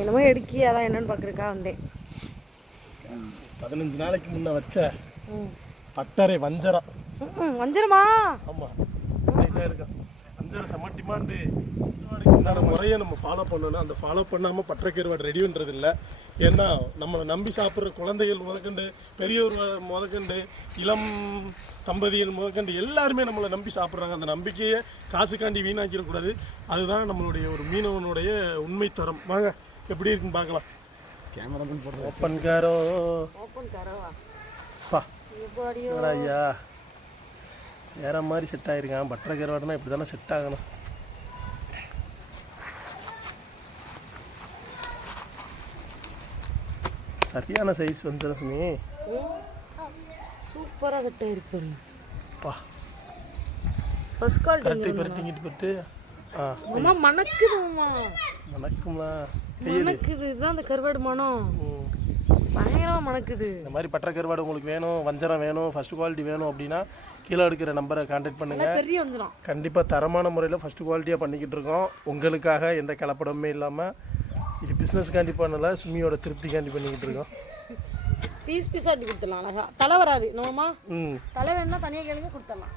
என்னமோ எடுக்கி அதான் என்னன்னு பார்க்குறக்கா வந்தேன். பதினஞ்சு நாளைக்கு முன்ன வச்ச பட்டறை வஞ்சரம். வஞ்சிரமா? ஆமாம் தான் இருக்கா. வஞ்சரம் செம்ம டிமாண்டு என்னோட முறையை நம்ம ஃபாலோ பண்ணணும் அந்த ஃபாலோ பண்ணாமல் பட்டறை கருவாடு ரெடி பண்ணுறது இல்லை. ஏன்னா நம்மளை நம்பி சாப்பிட்ற குழந்தைகள் முதற்கண்டு பெரியவர் முதற்கண்டு இளம் தம்பதிகள் முதற்கண்டு எல்லாருமே நம்மளை நம்பி சாப்பிட்றாங்க. அந்த நம்பிக்கையை காசுக்காண்டி வீணாக்கிடக்கூடாது. அதுதான் நம்மளுடைய ஒரு மீனவனுடைய உண்மை தரம். வாங்க எப்படி இருக்குன்னு பார்க்கலாம். கேமரா போடுறோம் ஓப்பன் காரோ ஓப்பன் என்னடா ஐயா? வேற மாதிரி செட் ஆயிருக்கான். பட்டரை கருவாடுனா இப்படி தானே செட் ஆகணும். சரியான சைஸ் வந்து ரசமி சூப்பராக கட்ட இருக்கு பா ஃபர்ஸ்ட் குவாலிட்டி கரெக்டை பெரட்டிங்கிட்டு போட்டு ஆ மாமா மணக்குது மாமா கையெடு. மணக்குது. இதுதான் அந்த கருவாடு மனம் மணக்குது இந்த மாதிரி பட்டரை கருவாடு உங்களுக்கு வேணும் வஞ்சரம் வேணும் ஃபர்ஸ்ட் குவாலிட்டி வேணும் அப்படின்னா கீழே எடுக்கிற நம்பரை கான்டாக்ட் பண்ணுங்க. பெரிய வந்துடும் கண்டிப்பாக தரமான முறையில் ஃபஸ்ட்டு குவாலிட்டியாக பண்ணிக்கிட்டு இருக்கோம். உங்களுக்காக எந்த கலப்படமுமே இல்லாமல் இது பிஸ்னஸ்க்காண்டி பண்ணல சுமியோட திருப்திக்காண்டி பண்ணிக்கிட்டு இருக்கோம். பீஸ் பீஸாக அட்டி கொடுத்துடலாம் அழகா. தலை வராது. நோமா ம். தலை வேணும்னா தனியாக கேளுங்க கொடுத்துடலாம்.